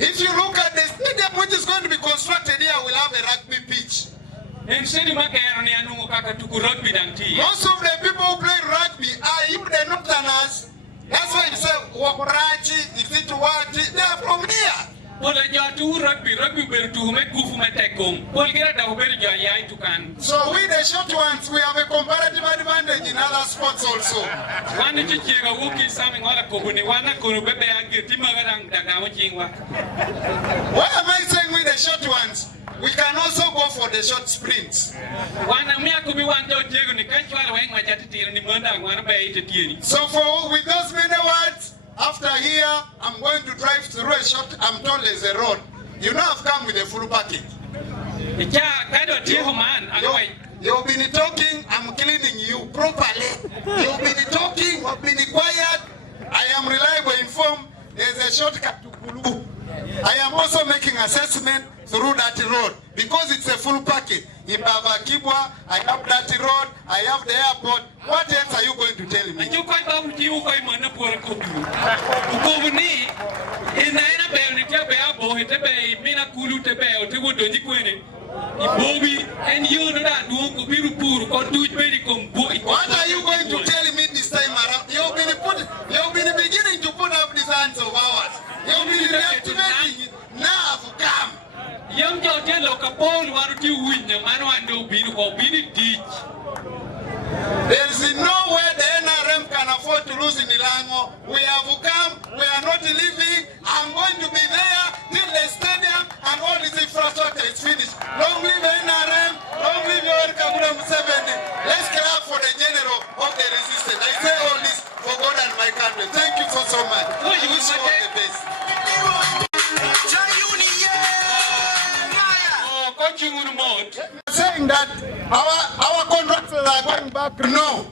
If you look at the stadium which is going to be constructed here, we'll have a rugby pitch. Most of the people who play rugby are you the Northerners. That's why you say Wakurachi, Ifituwati, they are from here. So we the short ones, we have a comparative advantage in other sports also. Why am I saying we the short ones? we can also go for the short sprints. So with those many words, after here, I'm going to drive through a short, I'm told there's a road. You know I've come with a full package. You've been talking, I'm cleaning you properly. You've been talking, you've been quiet. I am reliable, informed. There's a shortcut to Kulu. I am also making assessment through that road because it's a full package. In Akii-bua, I have that road, I have the airport. What else are you going to tell me? What are you going to tell me this time around? You've been beginning to put up these hands of ours. You've been reactivating. Now I've come. There is no way the NRM can afford to lose in Ilango. We have come, we are not leaving. I'm going to be there till the stadium and all this infrastructure is finished. Long live NRM, long live your Kabula Museveni. Let's clap for the general of the resistance. I say all this for God and my country. Thank you so much. I wish you all the best. Saying that our contractors are going back, no.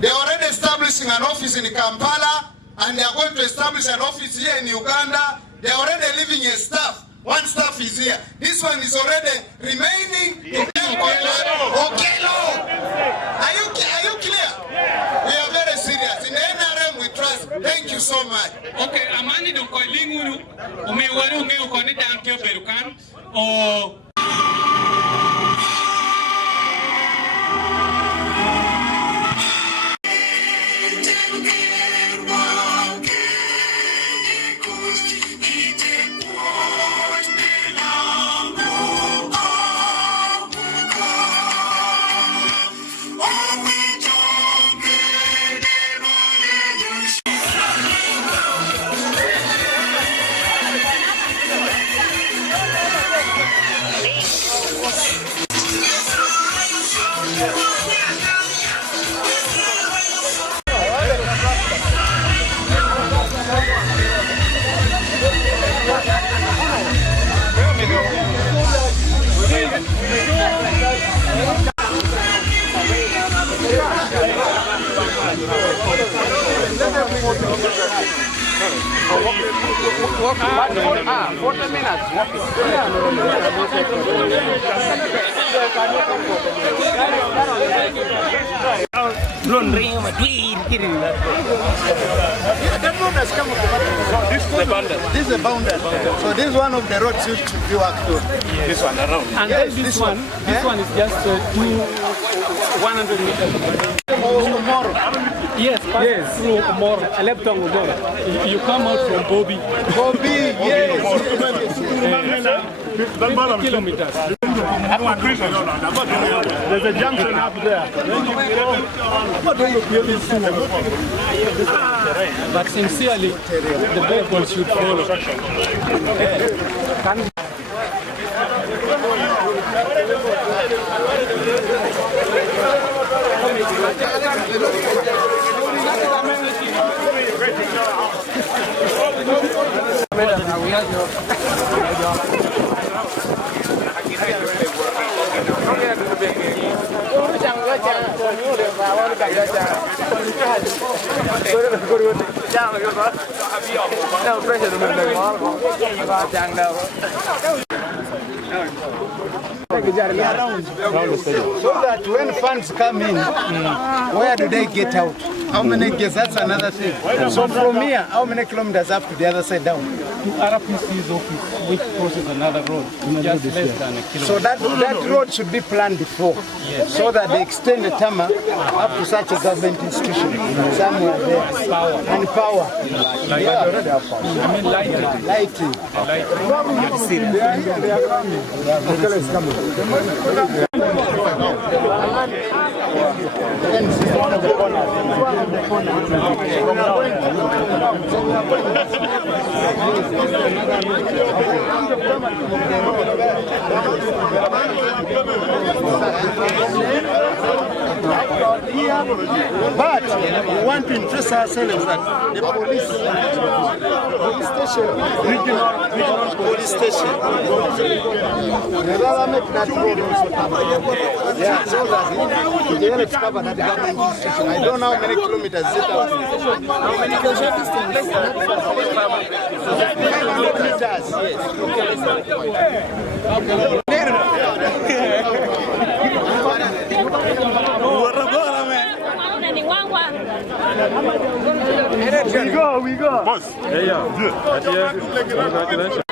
They are already establishing an office in Kampala and they are going to establish an office here in Uganda. They are already leaving a staff. One staff is here. This one is already remaining in Okelo. Are you clear? We are very serious. In NRM we trust. Thank you so much. Okay, amani do ko lingunu umewari ko ni dan ke berukan o This is the boundary. So this is one of the roads used to be worked on. This one around. And yes, then this one is just 100 meters. Yes, through Omoro, Eleptong Omoro. You come out from Bobi, yes. 50 kilometers. There's a junction up there. But sincerely, the people should follow. So that when funds come in, where do they get out? How many gates? That's another thing. So from here, how many kilometers up to the other side down? To RPC's office, which crosses another road, just less than a kilometer. So that road should be planned before, yes. So that they extend the tarmac up to such a government institution somewhere there. And power. Like I already have power. I mean lighting. Lighting. They are here, they are coming. The is coming. But we want to interest ourselves that the police station, regional police station, yeah, so that they will cover that government station. I don't know how many kilometers is it out. How many kilometers? We go. Boss. Yeah. Congratulations.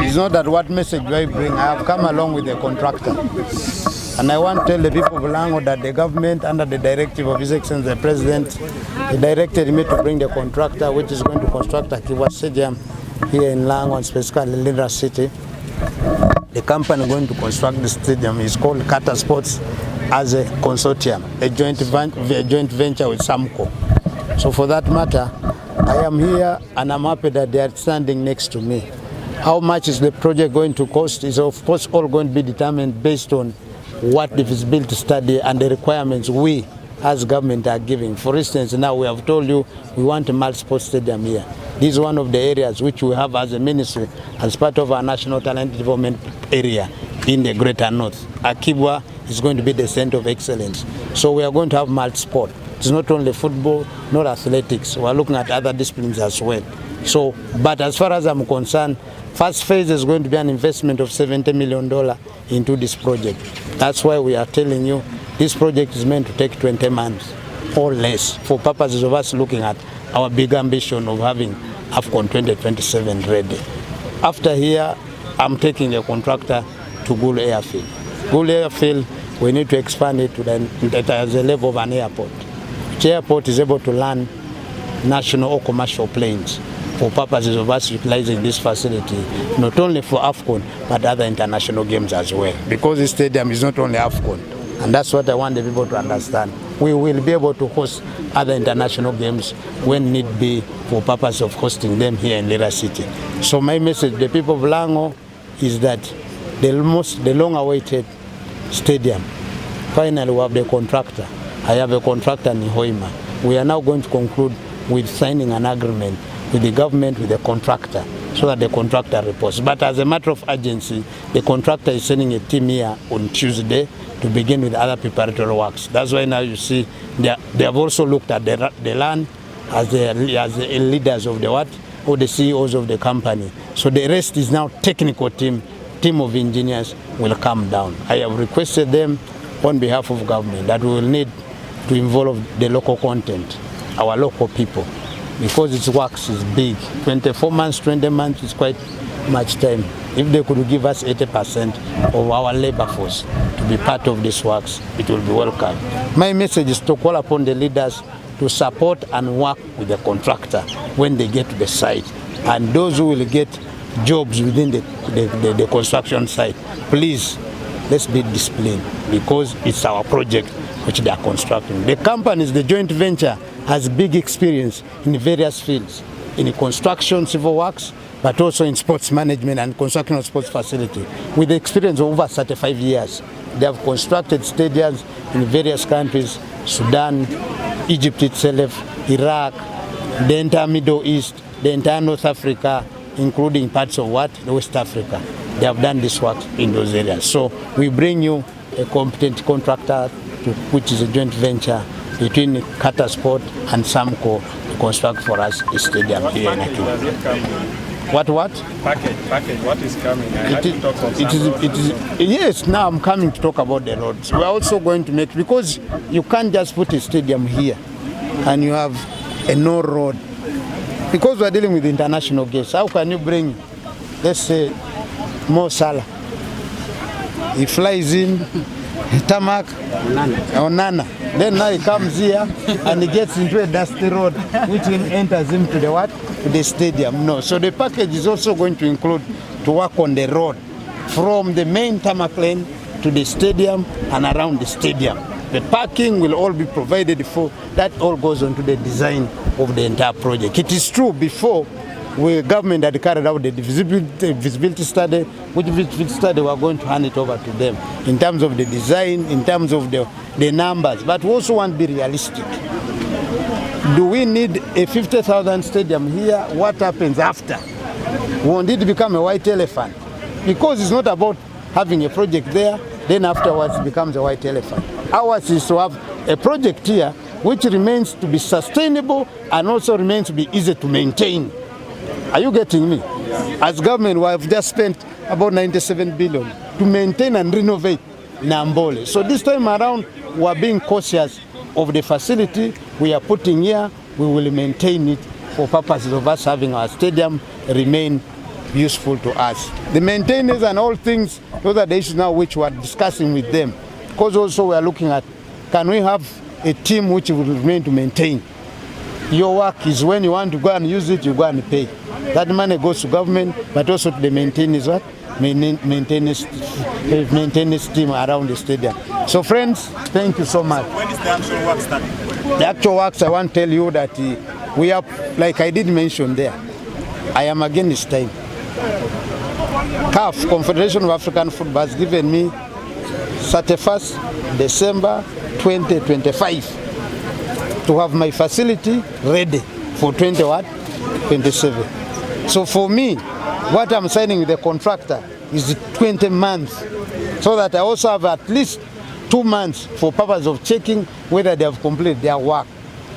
It's not that what message do I bring. I have come along with the contractor. And I want to tell the people of Lango that the government, under the directive of His Excellency the President, he directed me to bring the contractor which is going to construct Akii-bua Stadium here in Lango and specifically Lindra City. The company going to construct the stadium is called Contractor Sports as a consortium, a joint venture with Samco. So for that matter, I am here and I'm happy that they are standing next to me. How much is the project going to cost is of course all going to be determined based on what the feasibility study and the requirements we as government are giving. For instance, now we have told you we want a multi-sport stadium here. This is one of the areas which we have as a ministry as part of our national talent development area in the Greater North. Akii-bua is going to be the center of excellence. So we are going to have multi-sport. It's not only football, not athletics. We are looking at other disciplines as well. So, but as far as I'm concerned, first phase is going to be an investment of $70 million into this project. That's why we are telling you this project is meant to take 20 months or less for purposes of us looking at our big ambition of having AFCON 2027 ready. After here, I'm taking the contractor to Gulu Airfield. Gulu Airfield, we need to expand it to the level of an airport. Which airport is able to land national or commercial planes for purposes of us utilizing this facility, not only for AFCON, but other international games as well. Because this stadium is not only AFCON, and that's what I want the people to understand. We will be able to host other international games when need be for purpose of hosting them here in Lira City. So my message to the people of Lango is that the long-awaited stadium, finally we have the contractor. I have a contractor in Hoima. We are now going to conclude with signing an agreement with the government, with the contractor, so that the contractor reports. But as a matter of urgency, the contractor is sending a team here on Tuesday to begin with other preparatory works. That's why now you see they have also looked at the land as the leaders of the what, or the CEOs of the company. So the rest is now technical team of engineers will come down. I have requested them on behalf of government that we will need to involve the local content, our local people, because its works is big. 24 months, 20 months is quite much time. If they could give us 80% of our labor force to be part of these works, it will be welcome. My message is to call upon the leaders to support and work with the contractor when they get to the site. And those who will get jobs within the construction site, please, let's be disciplined, because it's our project which they are constructing. The companies, the joint venture, has big experience in various fields, in construction, civil works, but also in sports management and construction of sports facility. With the experience of over 35 years, they have constructed stadiums in various countries, Sudan, Egypt itself, Iraq, the entire Middle East, the entire North Africa, including parts of what? The West Africa. They have done this work in those areas. So we bring you a competent contractor, which is a joint venture between Contractor and Samco, construct for us a stadium here in Akii-bua. What? Package, what is coming? Yes, now I'm coming to talk about the roads. We're also going to make, because you can't just put a stadium here and you have a no road. Because we're dealing with international guests, how can you bring, let's say, Mo Salah? He flies in, tarmac, or Nana. Then now he comes here and he gets into a dusty road, which enters him to the what? To the stadium. No. So the package is also going to include to work on the road from the main tarmac lane to the stadium and around the stadium. The parking will all be provided for. That all goes on to the design of the entire project. It is true, before government had carried out the visibility study, which visibility study we are going to hand it over to them in terms of the design, in terms of the numbers. But we also want to be realistic. Do we need a 50,000 stadium here? What happens after? Won't it become a white elephant? Because it's not about having a project there, then afterwards it becomes a white elephant. Ours is to have a project here which remains to be sustainable and also remains to be easy to maintain. Are you getting me? As government, we have just spent about 97 billion to maintain and renovate Nambole. So this time around, we are being cautious of the facility we are putting here. We will maintain it for purposes of us having our stadium remain useful to us. The maintenance and all things, those are the issues now which we are discussing with them. Because also we are looking at, can we have a team which will remain to maintain? Your work is when you want to go and use it, you go and pay. That money goes to government, but also to the maintenance team around the stadium. So friends, thank you so much. When is the actual work starting? The actual works, I want to tell you that we have, like I did mention there, I am against time. CAF, Confederation of African Football, has given me 31st December 2025 to have my facility ready for 27. So for me, what I'm signing with the contractor is 20 months, so that I also have at least 2 months for purpose of checking whether they have completed their work.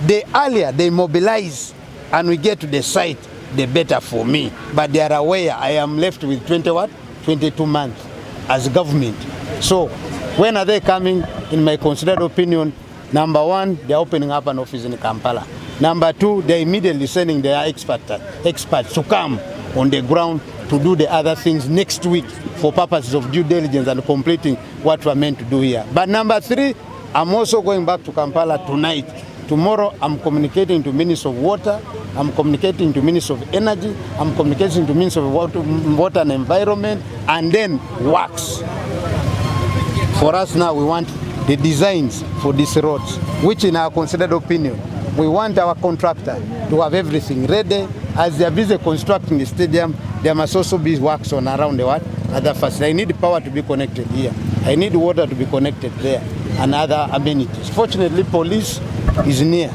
The earlier they mobilize and we get to the site, the better for me. But they are aware I am left with 22 months as government. So when are they coming? In my considered opinion, number one, they're opening up an office in Kampala. Number two, they're immediately sending their experts to come on the ground to do the other things next week for purposes of due diligence and completing what we're meant to do here. But number three, I'm also going back to Kampala tonight. Tomorrow, I'm communicating to Minister of Water, I'm communicating to Minister of Energy, I'm communicating to Minister of Water and Environment, and then works. For us now, we want the designs for these roads, which in our considered opinion, we want our contractor to have everything ready. As they are busy constructing the stadium, there must also be works on around the other facilities. I need power to be connected here. I need water to be connected there and other amenities. Fortunately, police is near.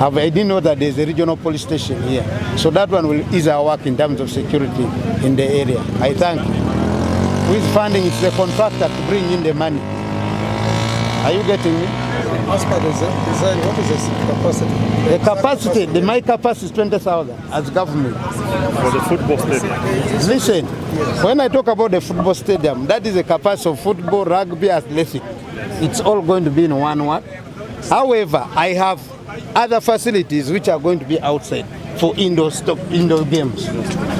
I didn't know that there's a regional police station here. So that one will ease our work in terms of security in the area. I thank you. With funding, it's the contractor to bring in the money. Are you getting me? As per the design, what is the capacity? The capacity, my capacity is 20,000 as government. For the football stadium? Listen, when I talk about the football stadium, that is the capacity of football, rugby, athletic. It's all going to be in one word. However, I have other facilities which are going to be outside for indoor games.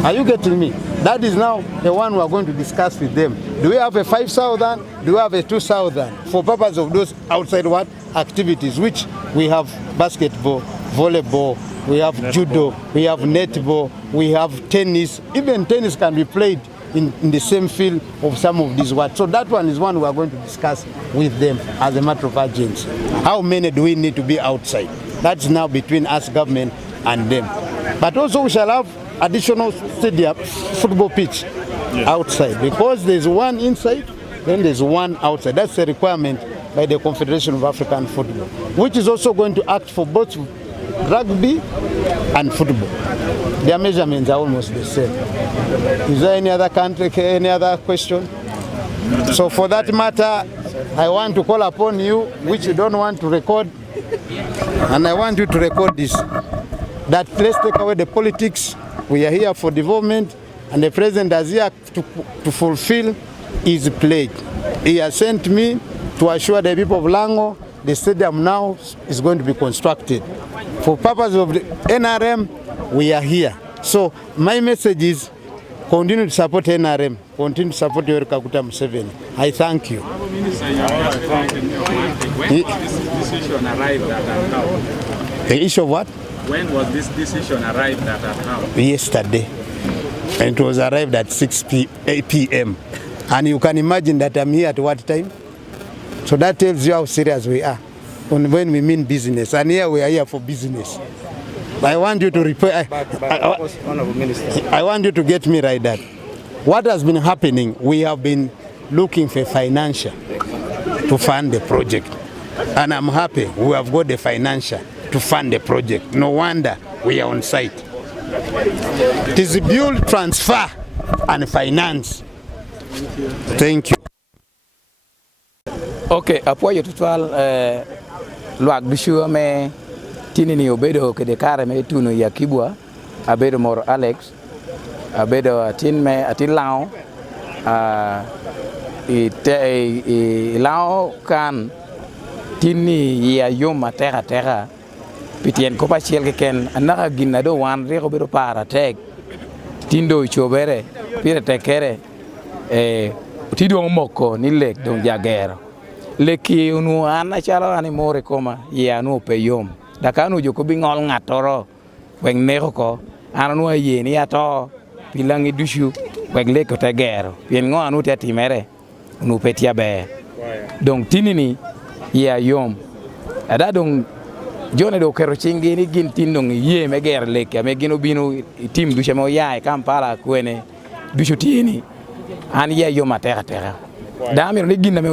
Are you getting me? That is now the one we are going to discuss with them. Do we have a 5,000? Do we have a 2,000? For purpose of those outside activities, which we have basketball, volleyball, we have judo, we have netball, we have tennis. Even tennis can be played in the same field of some of these words. So that one is one we are going to discuss with them as a matter of urgency. How many do we need to be outside? That's now between us, government, and them. But also we shall have additional stadium, football pitch outside, because there's one inside, then there's one outside. That's a requirement by the Confederation of African Football, which is also going to act for both rugby and football. Their measurements are almost the same. Is there any other country, any other question? So for that matter, I want to call upon you, which you don't want to record, and I want you to record this. that let's take away the politics. We are here for development, and the president is here to fulfill his pledge. He has sent me to assure the people of Lango the stadium now is going to be constructed. For purpose of the NRM, we are here. So my message is continue to support NRM, continue to support Yoweri Kaguta Museveni. I thank you. When was this decision arrived at and how? The issue of what? When was this decision arrived at and how? Yesterday. And it was arrived at 8 p.m. And you can imagine that I'm here at what time? So that tells you how serious we are when we mean business. And here we are here for business. I want you to I want you to get me right that. What has been happening, we have been looking for financial to fund the project. And I'm happy we have got the financial to fund the project. No wonder we are on site. It is build, transfer, and finance. Thank you. Okay, apoyo tutwal luak bishua me tini ni obedo kede kare me tunu ya Akii-bua abedo mor Alex abedo atin lao lao kan tini ya yoma terra pitien ko pachiel ke ken anaka ginado wan reko bedo para tek tindo chobere pire tekere tido moko ni lek dong jagero leki unu ana chalo ani more koma ya nu peyom dakanu joko bingol ngatoro weng neko ko anu ye ni ato pilangi dushu weng leko tegero pien ngo anu te timere unu petia be dong tinini ya yom ada dong jone do kero chingi ni gin tindong ye me ger leke me gino binu tim dushe mo yae Kampala kwene dushu tini an ya yom atera damiro ni gin na me